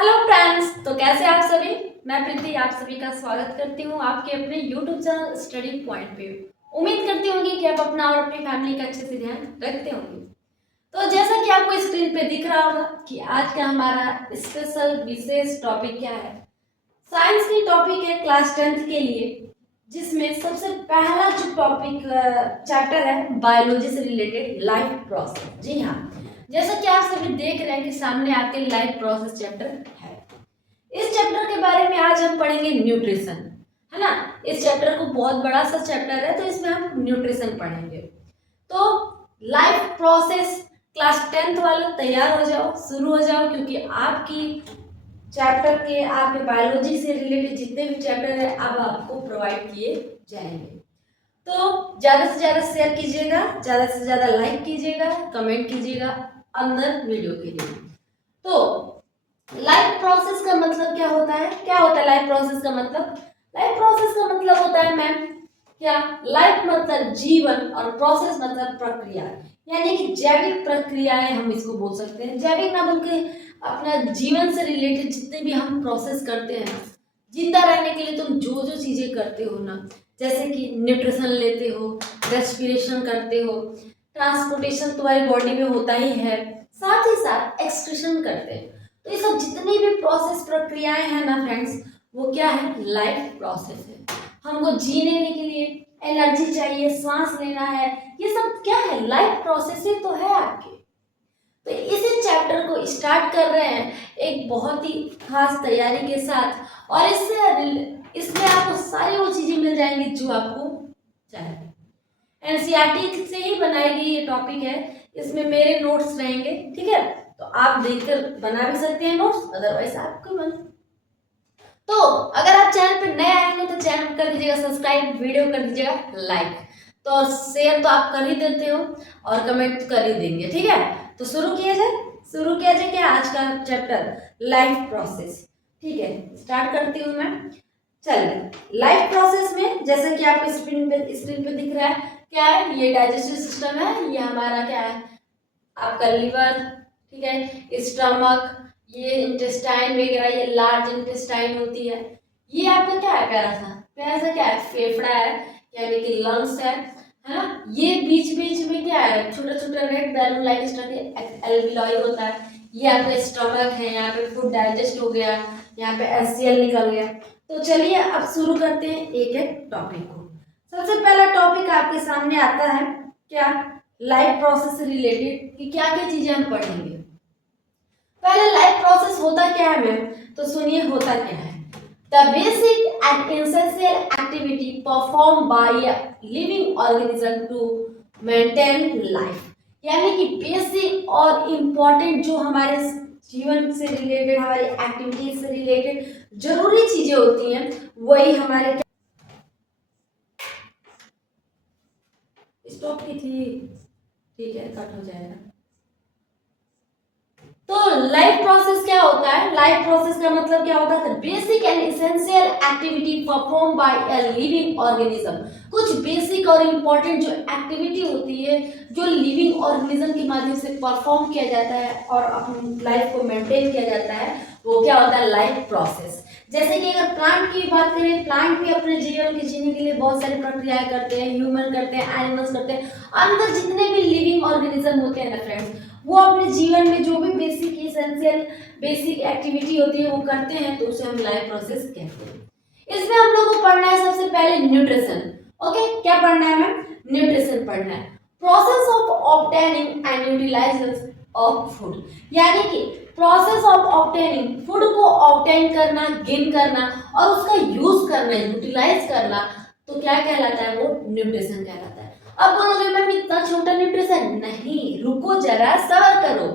Hello friends, तो कैसे आप सभी। मैं प्रीति आप सभी का स्वागत करती हूँ आपके अपने यूट्यूब चैनल स्टडी पॉइंट पे। उम्मीद करती हूँ कि आप अपना और अपनी फैमिली का अच्छे से ध्यान रखते होंगे। तो जैसा कि आपको स्क्रीन पे दिख रहा होगा कि आज का हमारा स्पेशल विशेष टॉपिक क्या है। साइंस की टॉपिक है क्लास 10th के लिए, जिसमें सबसे पहला जो टॉपिक चैप्टर है बायोलॉजी से रिलेटेड लाइफ प्रोसेस। जी हाँ, जैसा कि आप सभी देख रहे हैं कि सामने आपके लाइफ प्रोसेस चैप्टर है। इस चैप्टर के बारे में आज हम पढ़ेंगे न्यूट्रिशन, है ना। इस चैप्टर को बहुत बड़ा सा चैप्टर है, तो इसमें हम न्यूट्रिशन पढ़ेंगे। तो लाइफ प्रोसेस क्लास 10th वाले तैयार हो जाओ, शुरू हो जाओ, क्योंकि आपकी चैप्टर के आपके बायोलॉजी से रिलेटेड जितने भी चैप्टर है अब आपको प्रोवाइड किए जाएंगे। तो ज़्यादा से ज़्यादा शेयर कीजिएगा, ज़्यादा से ज़्यादा लाइक कीजिएगा, कमेंट कीजिएगा अंदर वीडियो के लिए। तो लाइफ प्रोसेस का मतलब क्या होता है? क्या होता है लाइफ प्रोसेस का मतलब? लाइफ प्रोसेस का मतलब होता है मैम क्या? लाइफ मतलब जीवन और प्रोसेस मतलब प्रक्रिया, यानी कि जैविक प्रक्रियाएं हम इसको बोल सकते हैं। जैविक ना बोल के अपना जीवन से रिलेटेड जितने भी हम प्रोसेस करते हैं, जिंदा रहने के लिए तुम जो जो चीजें करते हो ना, जैसे कि न्यूट्रिशन लेते हो, रेस्पिरेशन करते हो, ट्रांसपोर्टेशन तुम्हारी बॉडी में होता ही है, साथ ही साथ एक्सक्रीशन करते हैं। तो ये सब जितनी भी प्रोसेस प्रक्रियाएं हैं ना फ्रेंड्स, वो क्या है? लाइफ प्रोसेस है। हमको जीने के लिए एनर्जी चाहिए, सांस लेना है, ये सब क्या है? लाइफ प्रोसेस ही तो है आपके। तो इसी चैप्टर को स्टार्ट कर रहे हैं एक बहुत ही खास तैयारी के साथ, और इसमें आपको सारी वो चीजें मिल जाएंगी जो आपको चाहिए। एनसीईआरटी से ही बनाई गई ये टॉपिक है, इसमें मेरे नोट्स रहेंगे, ठीक है। तो आप देखकर बना भी सकते हैं नोट्स, अदरवाइज आपको मन। तो अगर आप चैनल पर नए आए हैं तो चैनल कर दीजिएगा सब्सक्राइब, वीडियो कर दीजिएगा लाइक, तो शेयर तो आप कर ही देते हो और कमेंट कर ही देंगे, ठीक है। तो शुरू किया जाए क्या आज का चैप्टर लाइफ प्रोसेस, ठीक है। स्टार्ट करती हूँ मैं। चलिए, लाइफ प्रोसेस में जैसे कि आपको स्क्रीन पे दिख रहा है, क्या है? ये डाइजेस्टिव सिस्टम है, ये हमारा क्या है? आपका लिवर, ठीक है, स्टमक, ये इंटेस्टाइन वगैरह, ये लार्ज इंटेस्टाइन होती है। ये आपका क्या है? प्यारा सा क्या है? फेफड़ा है, यानी कि लंग्स है ना। ये बीच बीच में क्या है? छोटा छोटा red balloon like structure alveoli होता है। ये आपका स्टमक है, यहाँ पे फूड डाइजेस्ट हो गया, यहाँ पे एचसीएल निकल गया। तो चलिए अब शुरू करते हैं एक एक टॉपिक को। सबसे पहला टॉपिक आपके सामने आता है क्या? लाइफ प्रोसेस से रिलेटेड कि क्या क्या चीजें हम पढ़ेंगे। पहले लाइफ प्रोसेस होता क्या है मैम? तो सुनिए होता क्या है। The basic and essential activity perform by a living organism to maintain life, यानी कि बेसिक और इम्पोर्टेंट जो हमारे जीवन से रिलेटेड, हमारी एक्टिविटीज से रिलेटेड जरूरी चीजें होती हैं, वही हमारे स्टॉप की थी, ठीक है, कट हो जाएगा। तो लाइफ प्रोसेस क्या होता है? लाइफ प्रोसेस का मतलब क्या होता है? Basic and essential activity perform by a living organism. कुछ बेसिक और इम्पोर्टेंट जो एक्टिविटी होती है, जो लिविंग ऑर्गेनिज्म के माध्यम से परफॉर्म किया जाता है और अपनी लाइफ को मेंटेन किया जाता है, वो क्या होता है? Life process. जैसे कि अगर प्लांट की बात करें, प्लांट भी अपने जीवन के जीने के लिए बहुत सारी प्रक्रियाएं करते हैं, ह्यूमन करते हैं, एनिमल्स करते हैं, अंदर जितने भी लिविंग ऑर्गेनिज्म होते हैं ना फ्रेंड्स, वो अपने जीवन में जो भी बेसिक एसेंशियल बेसिक एक्टिविटी होती है वो करते हैं, तो उसे हम लाइफ प्रोसेस कहते हैं। इसमें हम लोग को पढ़ना है सबसे पहले न्यूट्रिशन। ओके, क्या पढ़ना है मैम? न्यूट्रिशन पढ़ना है। Process of obtaining and utilization of food, यानी कि प्रोसेस ऑफ ऑब्टेनिंग, फूड को ऑब्टेन करना, गेन करना और उसका यूज करना, यूटिलाइज करना, तो क्या कहलाता है? वो न्यूट्रिशन कहलाता है। अब बोलोगे मैम इतना छोटा न्यूट्रिशन? नहीं, रुको जरा, सब्र करो,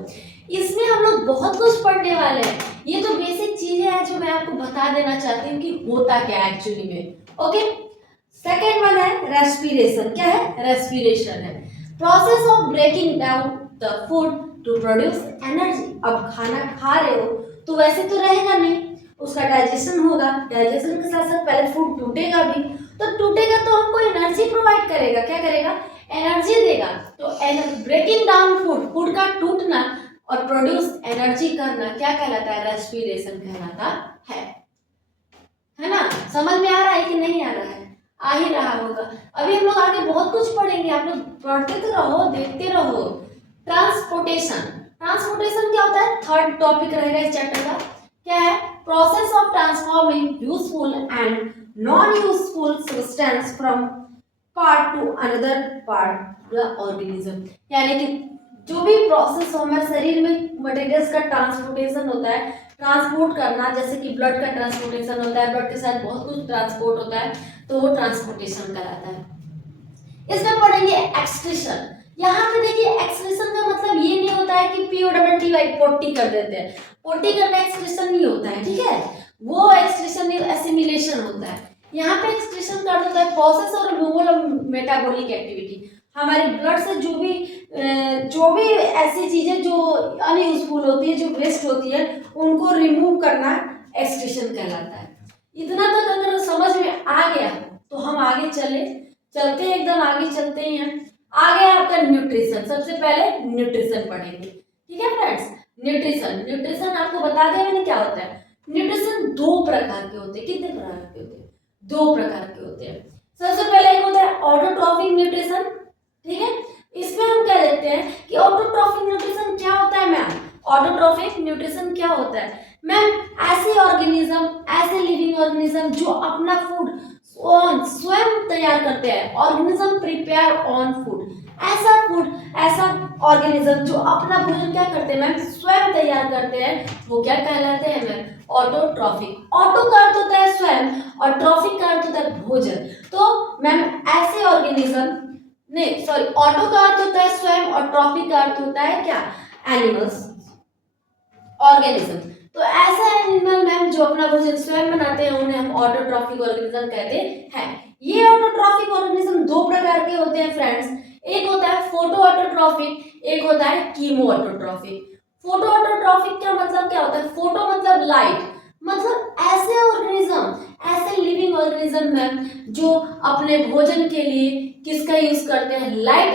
इसमें हम लोग बहुत कुछ पढ़ने वाले हैं। ये तो बेसिक चीजें हैं जो मैं आपको बता देना चाहती हूँ कि होता क्या है एक्चुअली में। ओके, सेकेंड वन है रेस्पिरेशन। क्या है? रेस्पिरेशन है process of breaking down the food to produce energy. अब खाना खा रहे हो तो वैसे तो रहेगा नहीं, उसका डाइजेशन होगा, डाइजेशन के साथ साथ पहले फूड टूटेगा भी, तो टूटेगा तो हमको एनर्जी प्रोवाइड करेगा, क्या करेगा? एनर्जी देगा। तो ब्रेकिंग डाउन फूड, फूड का टूटना और प्रोड्यूस एनर्जी करना क्या कहलाता है? रेस्पिरेशन कहलाता है ना? समझ में आ रहा है कि नहीं आ रहा है? आ ही रहा होगा। अभी हम लोग आगे बहुत कुछ पढ़ेंगे, आप लोग पढ़ते तो रहो, देखते रहो। ट्रांसपोर्टेशन, ट्रांसपोर्टेशन क्या होता है? थर्ड टॉपिक रहेगा इस चैप्टर का। क्या है? Process of transforming useful and non useful substance from part two another part the organism. यानी कि जो भी प्रोसेस हो हमारे शरीर में मटेरियल्स का ट्रांसपोर्टेशन होता है, ट्रांसपोर्ट करना, जैसे कि ब्लड का ट्रांसपोर्टेशन होता है, ब्लड के साथ बहुत कुछ ट्रांसपोर्ट होता है, तो वो ट्रांसपोर्टेशन कहलाता है। इसमें पढ़ेंगे एक्सक्रीशन। यहाँ पे देखिए एक्सक्रीशन का मतलब ये नहीं होता है कि POTTY पोटी कर देते हैं, पोटी करना एक्सक्रीशन नहीं होता है, ठीक है? वो एक्सक्रीशन एसिमिलेशन होता है। यहाँ पे एक्सक्रीशन का अर्थ होता है प्रोसेस और रिमूवल ऑफ मेटाबॉलिक एक्टिविटी। हमारे ब्लड से जो भी ऐसी चीजें जो अनयूजफुल होती है, जो वेस्ट होती है, उनको रिमूव करना एक्सक्रीशन कहलाता है। इतना तक अगर समझ में आ गया तो हम आगे चलते हैं, एकदम आगे चलते हैं। आगे आपका न्यूट्रिशन, सबसे पहले न्यूट्रिशन पढ़ेंगे, ठीक है फ्रेंड्स? न्यूट्रिशन आपको बता दिया मैंने क्या होता है। न्यूट्रिशन दो प्रकार के होते हैं। कितने प्रकार के होते हैं? दो प्रकार के होते हैं। सबसे पहले एक होता है ऑटोट्रॉफिक न्यूट्रिशन, ठीक है? इसमें हम क्या देखते हैं कि ऑटोट्रॉफिक न्यूट्रिशन क्या होता है मैम? ऑटोट्रॉफिक न्यूट्रिशन क्या होता है मैम? ऐसे ऑर्गेनिज्म, ऐसे लिविंग ऑर्गेनिज्म जो अपना फूड स्वयं तैयार करते हैं। ऑर्गेनिज्म प्रिपेयर ऑन फूड, ऐसा ऑर्गेनिज्म जो अपना भोजन क्या करते हैं मैम? स्वयं तैयार करते हैं, वो क्या कहलाते हैं मैम? ऑटोट्रॉफिक। ऑटो का अर्थ होता है स्वयं और ट्रॉफिक का अर्थ होता है भोजन। तो मैम ऐसे ऑर्गेनिज्म, नहीं सॉरी, ऑटो का अर्थ होता है स्वयं और ट्रॉफिक का अर्थ होता है क्या? Animals, organism. तो ऐसा एनिमल मैम जो अपना भोजन स्वयं बनाते हैं उन्हें हम ऑटोट्रॉफिक ऑर्गेनिज्म कहते हैं। ये ऑटोट्रॉफिक ऑर्गेनिज्म दो प्रकार के होते हैं फ्रेंड्स। एक होता है फोटो ऑटोट्रॉफिक, एक होता है कीमो ऑटोट्रॉफिक। फोटो ऑटोट्रॉफिक का मतलब क्या होता है? फोटो मतलब लाइट, मतलब ऐसे ऑर्गेनिज्म, ऐसे लिविंग ऑर्गेनिज्म मैम जो अपने भोजन के लिए किसका यूज करते हैं? लाइट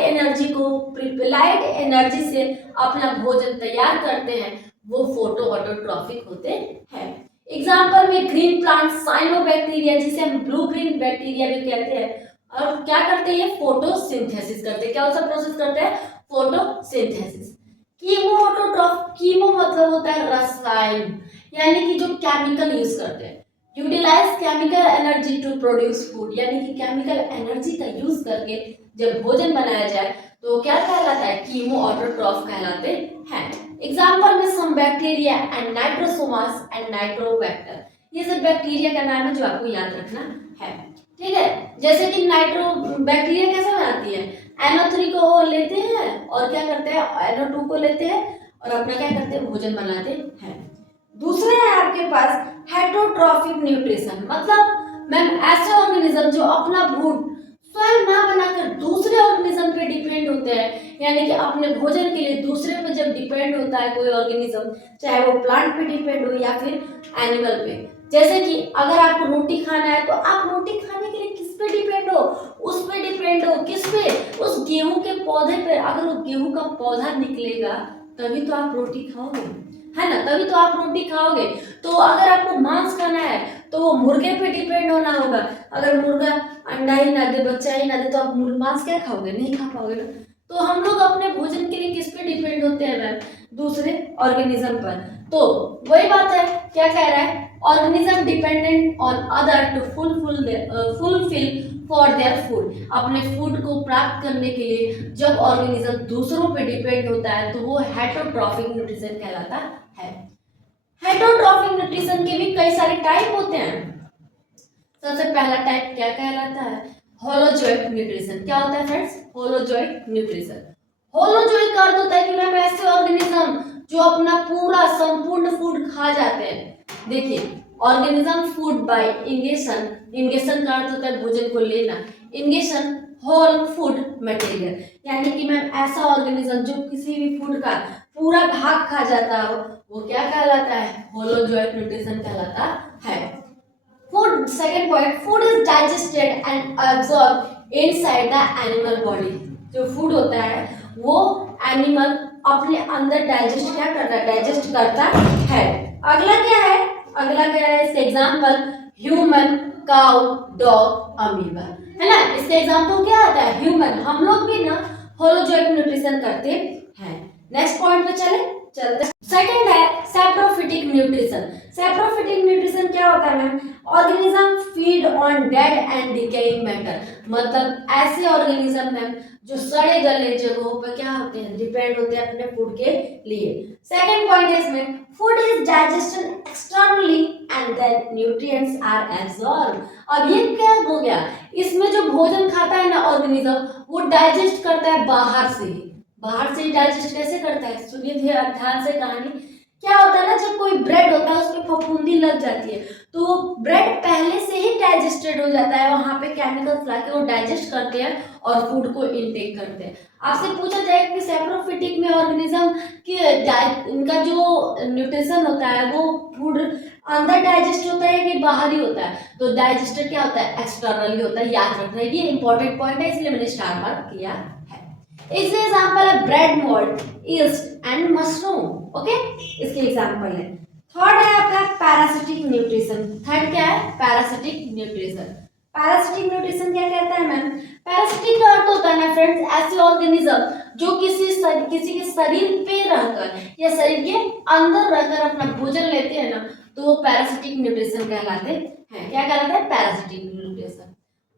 एनर्जी से अपना भोजन तैयार करते हैं, वो फोटो ऑटोट्रॉफिक होते हैं। एग्जाम्पल में ग्रीन प्लांट साइनोबैक्टीरिया, जिसे हम ब्लू ग्रीन बैक्टीरिया भी कहते हैं, और क्या करते हैं? फोटोसिंथेसिस करते हैं। क्या सा प्रोसेस करते हैं? फोटोसिंथेसिस। कीमो मतलब होता है रसायन, यानी कि जो केमिकल यूज करते हैं। Utilize chemical energy to produce food, यानी कि केमिकल एनर्जी का यूज करके जब भोजन बनाया जाए तो क्या कहलाता है? कीमो ऑटोट्रॉफ कहलाते हैं। एग्जाम्पल में some bacteria and nitrosomonas and nitrobacter, ये सब बैक्टीरिया का नाम है जो आपको याद रखना है, ठीक है? जैसे कि नाइट्रो बैक्टीरिया कैसे बनाती है? NO3 को लेते हैं और क्या करते हैं? NO2 को लेते हैं और अपना क्या करते हैं? भोजन बनाते हैं। दूसरे है आपके पास हेटरोट्रॉफिक न्यूट्रिशन, मतलब मैम ऐसे ऑर्गेनिज्म जो अपना फूड स्वयं ना बनाकर दूसरे ऑर्गेनिज्म पे डिपेंड होते हैं, यानी कि अपने भोजन के लिए दूसरे पे जब डिपेंड होता है कोई ऑर्गेनिज्म, चाहे वो प्लांट पे डिपेंड हो या फिर एनिमल पे। जैसे कि अगर आपको रोटी खाना है तो आप रोटी खाने के लिए किस पे डिपेंड हो? उस पे डिपेंड हो, किस पे? उस गेहूं के पौधे पे। अगर वो गेहूं का पौधा निकलेगा तभी तो आप रोटी खाओगे, है ना? तभी तो आप रोटी खाओगे। तो अगर आपको मांस खाना है तो वो मुर्गे पे डिपेंड होना होगा। अगर मुर्गा अंडा ही ना दे, बच्चा ही ना दे, तो आप मांस क्या खाओगे? नहीं खा पाओगे ना। तो हम लोग अपने भोजन के लिए किस पे डिपेंड होते हैं मैम? दूसरे ऑर्गेनिज्म पर। तो वही बात है, क्या कह रहा है? Organism dependent on other to fulfil for their food, अपने फूड को प्राप्त करने के लिए जब ऑर्गेनिज्म दूसरों पे डिपेंड होता है तो वो हेटरोट्रॉफिक न्यूट्रिशन कहलाता है। हेटरोट्रॉफिक न्यूट्रिशन के भी कई सारे टाइप होते हैं। सबसे पहला टाइप क्या कहलाता है? Holozoic nutrition. क्या होता है फ्रेंड्स? Holozoic nutrition. होलोजोइक का अर्थ होता है कि मैम ऐसे ऑर्गेनिज्म जो अपना पूरा संपूर्ण फूड खा जाते हैं। देखिए, organism food by ingestion, ingestion का अर्थ होता है भोजन को लेना, इंगेशन होल फूड मटेरियल, यानी कि मैम ऐसा ऑर्गेनिज्म जो किसी भी फूड का पूरा भाग खा जाता हो, वो क्या कहलाता है? होलोजोइक न्यूट्रिशन कहलाता है। Food, second point, food is digested and absorb inside the animal body. जो फूड होता है वो एनिमल अपने अंदर डाइजेस्ट क्या करता है, डाइजेस्ट करता है। अगला क्या है, अगला क्या है, इसका example human, cow, dog, amoeba, है ना। इसका एग्जाम्पल क्या आता है, ह्यूमन, हम लोग भी ना होलोजोइक न्यूट्रिशन करते हैं। नेक्स्ट पॉइंट पे चलते। सेकंड है सैप्रोफिटिक न्यूट्रिशन। सैप्रोफिटिक न्यूट्रिशन क्या होता है ma'am, organism feed on dead and decaying matter, मतलब ऐसे ऑर्गेनिज्म मैम जो सड़े गले जगहों पर क्या होते हैं, डिपेंड होते हैं अपने फूड के लिए। सेकंड पॉइंट है इसमें, food is digestion externally and then nutrients are absorb. अब ये क्या हो गया, इसमें जो भोजन खाता है ना ऑर्गेनिज्म, वो डाइजेस्ट करता है बाहर से ही। बाहर से ही डाइजेस्ट कैसे करता है, सुनिए ध्यान से कहानी। क्या होता है ना, जब कोई ब्रेड होता है उसमें फफूंदी लग जाती है, तो ब्रेड पहले से ही डाइजेस्टेड हो जाता है, वहां पे केमिकल्स लाके वो डाइजेस्ट करते हैं और फूड को इनटेक करते हैं। आपसे पूछा जाए कि सैप्रोफिटिक में ऑर्गेनिज्म की इनका जो न्यूट्रिशन होता है वो फूड अंदर डाइजेस्ट होता है कि बाहर ही होता है, तो डाइजेस्टेड क्या होता है, एक्सटर्नली होता है। याद रखना, ये इंपॉर्टेंट पॉइंट है, इसलिए मैंने स्टार मार्क किया है। इसके एग्जांपल है bread mould, east and mushroom. Okay, इसके एग्जांपल है। थर्ड है आपका पैरासिटिक न्यूट्रिशन। थर्ड क्या है, पैरासिटिक न्यूट्रिशन। पैरासिटिक न्यूट्रिशन क्या कहता है मैम, पैरासिटिक का अर्थ होता है ना फ्रेंड्स, ऐसे ऑर्गेनिज्म जो किसी के शरीर पे रहकर या शरीर के अंदर रहकर अपना भोजन लेते हैं ना, तो वो पैरासिटिक न्यूट्रिशन कहलाते हैं। क्या कहलाता है, parasitic nutrition.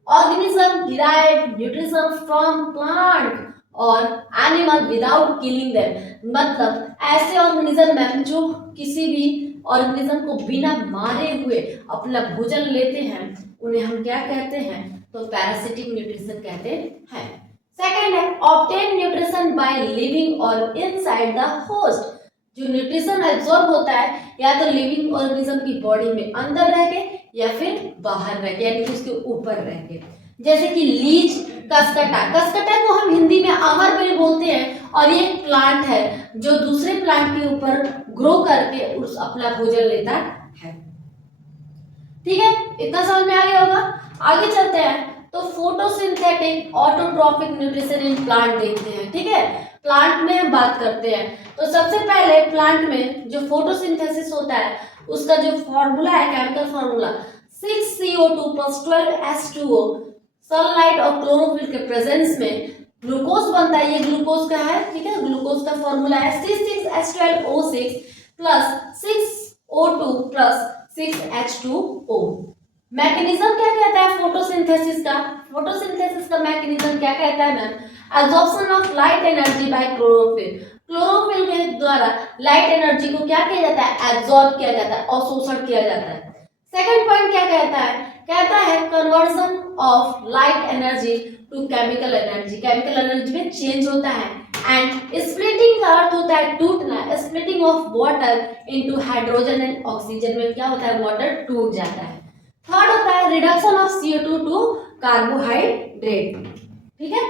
Organism derive nutrition from plant और एनिमल विदाउट किलिंग देम, मतलब ऐसे ऑर्गेनिज्म मैम जो किसी भी ऑर्गेनिज्म को बिना मारे हुए अपना भोजन लेते हैं, उन्हें हम क्या कहते हैं, तो पैरासिटिक न्यूट्रिशन कहते हैं। सेकंड है ऑब्टेन न्यूट्रिशन बाय लिविंग और इनसाइड द होस्ट। जो न्यूट्रिशन एब्जॉर्ब होता है या तो लिविंग ऑर्गेनिज्म की बॉडी में अंदर रह के या फिर बाहर रह के, यानी कि उसके ऊपर रह के। जैसे कि लीच, कसकटा, कसकटा को हम हिंदी में अमर बेल बोलते हैं, और ये एक प्लांट है जो दूसरे प्लांट के ऊपर ग्रो करके उस अपना भोजन लेता है। ठीक है, इतना समझ में आ गया होगा। आगे चलते हैं, तो photosynthetic autotrophic nutrition in plant देखते हैं। ठीक है, प्लांट में हम बात करते हैं, तो सबसे पहले प्लांट में जो फोटोसिंथेसिस होता है उसका जो फॉर्मूला है, chemical formula 6CO2 + 12H2O, sunlight और क्लोरोफिल के प्रेजेंस में ग्लूकोज बनता है। ये ग्लूकोज का है, ठीक है, ग्लूकोज का फॉर्मूला है C6H12O6 + 6O2 + 6H2O। मैकेनिज्म क्या कहता है फोटोसिंथेसिस का, फोटोसिंथेसिस का मैकेनिज्म क्या कहता है ma'am, absorption of light energy by chlorophyll. Chlorophyll के द्वारा लाइट एनर्जी को क्या किया जाता है, एब्जॉर्ब किया जाता है, अवशोषण किया जाता है। सेकंड पॉइंट क्या कहता है, कहता है conversion of light energy to chemical energy. Chemical energy में चेंज होता है। एंड स्प्लिटिंग का अर्थ होता है टूटना, splitting of water into hydrogen and oxygen में क्या होता है, वाटर टूट जाता है। थर्ड होता है reduction of CO2 to carbohydrate. ठीक है,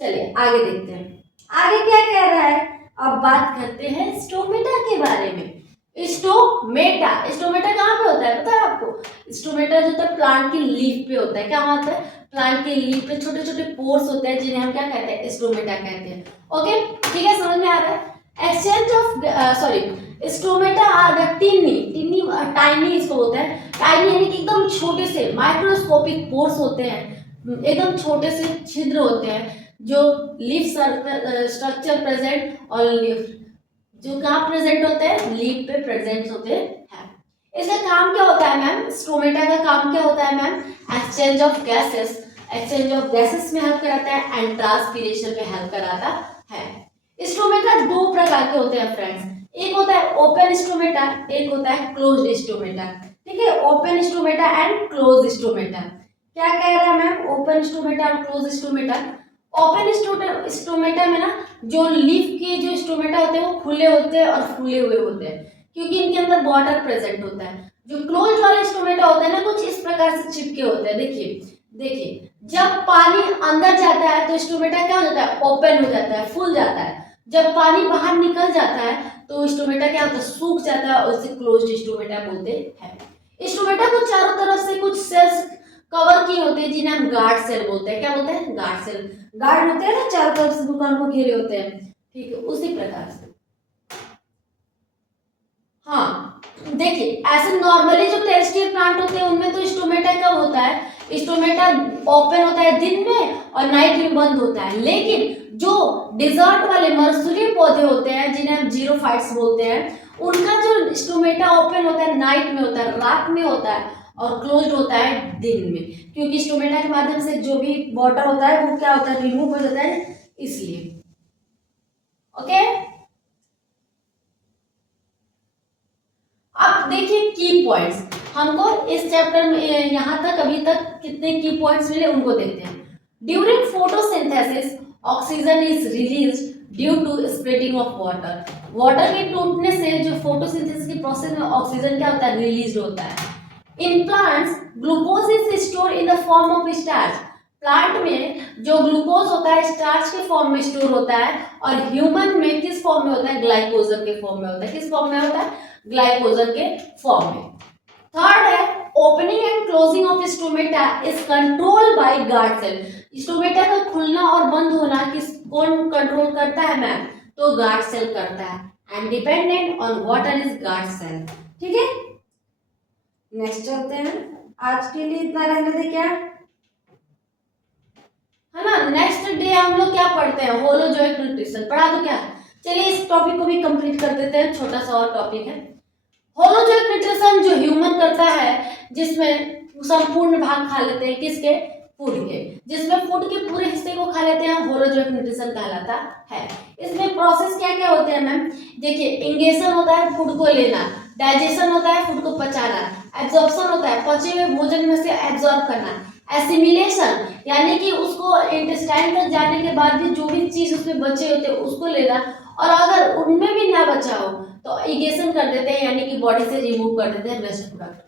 चलिए आगे देखते हैं, आगे क्या कह रहा है। अब बात करते हैं स्टोमेटा के बारे में। स्टोमेटा, स्टोमेटा कहाँ पे होता है पता है आपको, स्टोमेटा जो होता है प्लांट की लीफ पे होता है। क्या होता है, प्लांट की लीफ पे छोटे छोटे पोर्स होते हैं जिन्हें हम क्या कहते हैं, स्टोमेटा कहते हैं। ओके, ठीक है, समझ में आ रहा है। Exchange of stomata are the tiny इसको होता है, टाइनी यानी कि एकदम छोटे से माइक्रोस्कोपिक पोर्स होते हैं, एकदम छोटे से छिद्र होते हैं जो लीफ स्ट्रक्चर प्रेजेंट और लीफ जो कहाँ प्रेजेंट होते हैं, लीफ पे प्रेजेंट होते हैं। इसका काम क्या होता है मैम, स्टोमेटा का काम क्या होता है ma'am, exchange of gases, exchange of gases में हेल्प कराता है एंड ट्रांसपीरेशन में हेल्प कराता है। स्टोमेटा दो प्रकार के होते हैं फ्रेंड्स, एक होता है ओपन स्टोमेटा, एक होता है क्लोज्ड स्टोमेटा। ठीक है, open stomata and close stomata. क्या कह रहा है मैम, ओपन स्टोमेटा और क्लोज स्टोमेटा। ओपन स्टोमेटा में ना जो लीफ के जो स्टोमेटा होते हैं वो खुले होते हैं और फूले हुए होते हैं क्योंकि इनके अंदर वाटर प्रेजेंट होता है। जो क्लोज वाले स्टोमेटा होते हैं ना कुछ इस प्रकार से चिपके होते हैं। देखिए जब पानी अंदर जाता है तो स्टोमेटा क्या हो जाता है, ओपन हो जाता है, फूल जाता है। जब पानी बाहर निकल जाता है तो स्टोमेटा क्या होता है, सूख जाता है और उसे क्लोज्ड स्टोमेटा बोलते हैं। स्टोमेटा को चारों तरफ से कुछ सेल्स कवर किए होते हैं जिन्हें हम गार्ड सेल बोलते हैं। क्या बोलते हैं, गार्ड सेल। गार्ड होते हैं ना, चारों तरफ से दुकान को घेरे होते हैं। ठीक है, उसी प्रकार से। हाँ देखिए, ऐसे नॉर्मली जो टेरेस्ट्रियल प्लांट होते हैं उनमें तो स्टोमेटा कब होता है, स्टोमेटा ओपन होता है दिन में और नाइट में बंद होता है। लेकिन जो डिजर्ट वाले मरसूली पौधे होते हैं जिन्हें हम जीरोफाइट्स बोलते हैं, उनका जो स्टोमेटा ओपन होता है नाइट में होता है, रात में होता है, और क्लोज्ड होता है दिन में, क्योंकि स्टोमेटा के माध्यम से जो भी वाटर होता है वो क्या होता है, रिमूव हो जाता है, इसलिए। ओके, अब देखिए की पॉइंट्स, हमको इस चैप्टर में यहाँ तक अभी तक कितने की पॉइंट्स मिले उनको देखते हैं। During photosynthesis oxygen is released due to splitting of water. Water के टूटने से जो फोटोसिंथेसिस की प्रोसेस में ऑक्सीजन क्या होता है, रिलीज होता है। In plants glucose is store in the form of starch. Plant में जो ग्लूकोज होता है स्टार्च के फॉर्म में स्टोर होता है, और ह्यूमन में किस फॉर्म में होता है, ग्लाइकोजन के फॉर्म में होता है। किस फॉर्म में होता है, ग्लाइकोजन के फॉर्म में। थर्ड है opening and closing of stomata is controlled by guard cell. Stomata का खुलना और बंद होना किस कौन कंट्रोल करता है मैम, तो गार्ड सेल करता है, and dependent on water is guard cell. ठीक है, नेक्स्ट चलते हैं। आज के लिए इतना रहने दे क्या है ना। नेक्स्ट डे हम लोग क्या पढ़ते हैं, होलोजोइक न्यूट्रिशन पढ़ा दो क्या। चलिए इस टॉपिक को भी कंप्लीट कर देते हैं, छोटा सा और टॉपिक है। होलोजोइक न्यूट्रिशन जो ह्यूमन करता है, जिसमें संपूर्ण भाग खा लेते हैं किसके, फूड के, जिसमें फूड के पूरे हिस्से को खा लेते हैं, होलोजोइक न्यूट्रिशन कहलाता है। इसमें प्रोसेस क्या क्या होते हैं मैम, देखिए इंगेशन होता है फूड को लेना, डाइजेशन होता है फूड को पचाना, एब्जॉर्प्शन होता है पचे हुए भोजन में से एब्जॉर्ब करना, एसिमिलेशन यानी कि उसको इंटेस्टाइन तक जाने के बाद भी जो भी चीज उसमें बचे होते हैं उसको लेना, और अगर उनमें भी ना बचा हो तो इगेशन कर देते हैं, यानी कि बॉडी से रिमूव कर देते हैं वेस्ट प्रोडक्ट को।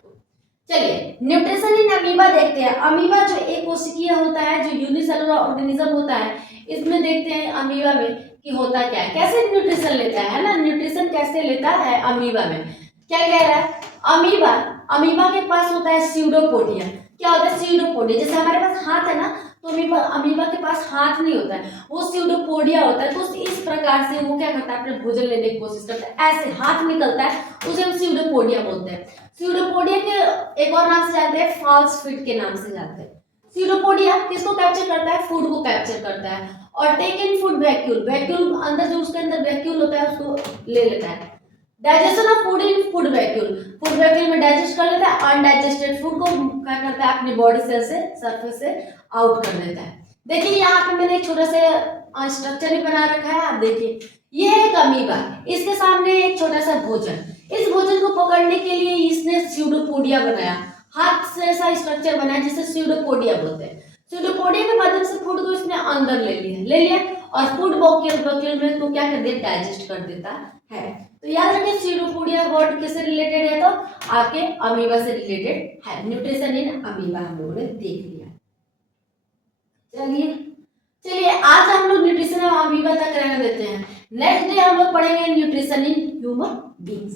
चलिए न्यूट्रिशन इन अमीबा देखते हैं। अमीबा जो एक कोशिकीय होता है, जो यूनिसेलुलर ऑर्गेनिज्म होता है, इसमें देखते हैं अमीबा में कि होता क्या है, कैसे न्यूट्रिशन लेता है ना, न्यूट्रिशन कैसे लेता है अमीबा में। क्या कह रहा है, अमीबा के पास होता है स्यूडोपोडिया। क्या होता है, स्यूडोपोडिया, जैसे हमारे पास हाथ है ना, तो अमीबा के पास हाथ नहीं होता है, वो स्यूडोपोडिया होता है। तो इस प्रकार से वो क्या करता है, अपने भोजन लेने की कोशिश करता है, ऐसे हाथ निकलता है, उसे हम स्यूडोपोडिया बोलते हैं। स्यूडोपोडिया के एक और नाम से जानते हैं, फॉल्स फिट के नाम से जानते हैं। स्यूडोपोडिया किसको कैप्चर करता है, फूड को कैप्चर करता है, और टेक इन फूड वैक्यूल अंदर जो उसके अंदर वैक्यूल होता है उसको ले लेता है। Digestion of food in food vacuole में डाइजेस्ट कर लेता है, अनडाइजेस्टेड फूड को क्या करता है, अपनी बॉडी सेल से सरफेस से आउट कर देता है। देखिए यहाँ पे मैंने एक छोटा सा स्ट्रक्चर भी बना रखा है, आप देखिए ये है एक अमीबा, इसके सामने एक छोटा सा भोजन, इस भोजन को पकड़ने के लिए इसने स्यूडोपोडिया बनाया, हाथ से ऐसा स्ट्रक्चर बनाया जिसे स्यूडोपोडिया बोलते हैं। स्यूडोपोडिया के माध्यम से फूड को इसने अंदर ले लिया और फूड वैक्यूल में तो क्या कर दिया, डाइजेस्ट कर देता है। तो याद रखिए स्यूडोपोडिया वर्ड किससे रिलेटेड है, तो आपके अमीबा से रिलेटेड है। न्यूट्रिशन इन अमीबा हम लोगों ने देख लिया। चलिए आज हम लोग न्यूट्रिशन ऑफ अमीबा तक रहने देते हैं। नेक्स्ट डे हम लोग पढ़ेंगे न्यूट्रिशन इन ह्यूमन बीइंग्स।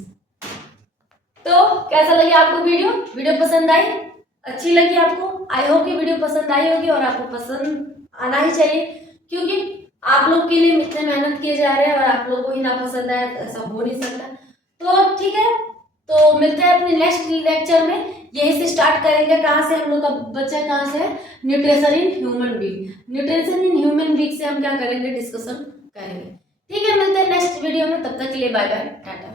तो कैसा लगे आपको वीडियो पसंद आई, अच्छी लगी आपको, आई होप कि वीडियो पसंद आई होगी, और आपको पसंद आना ही चाहिए, क्योंकि आप लोग के लिए इतने मेहनत किए जा रहे हैं और आप लोगों को ही ना पसंद आए ऐसा हो नहीं सकता। तो ठीक है, तो मिलते हैं अपने नेक्स्ट लेक्चर में। यहीं से स्टार्ट करेंगे, कहाँ से हम लोग का बच्चा कहाँ से है, न्यूट्रिशन इन ह्यूमन बीइंग से हम क्या करेंगे, डिस्कशन करेंगे। ठीक है, मिलते हैं नेक्स्ट वीडियो में, तब तक के लिए बाय बाय, टाटा।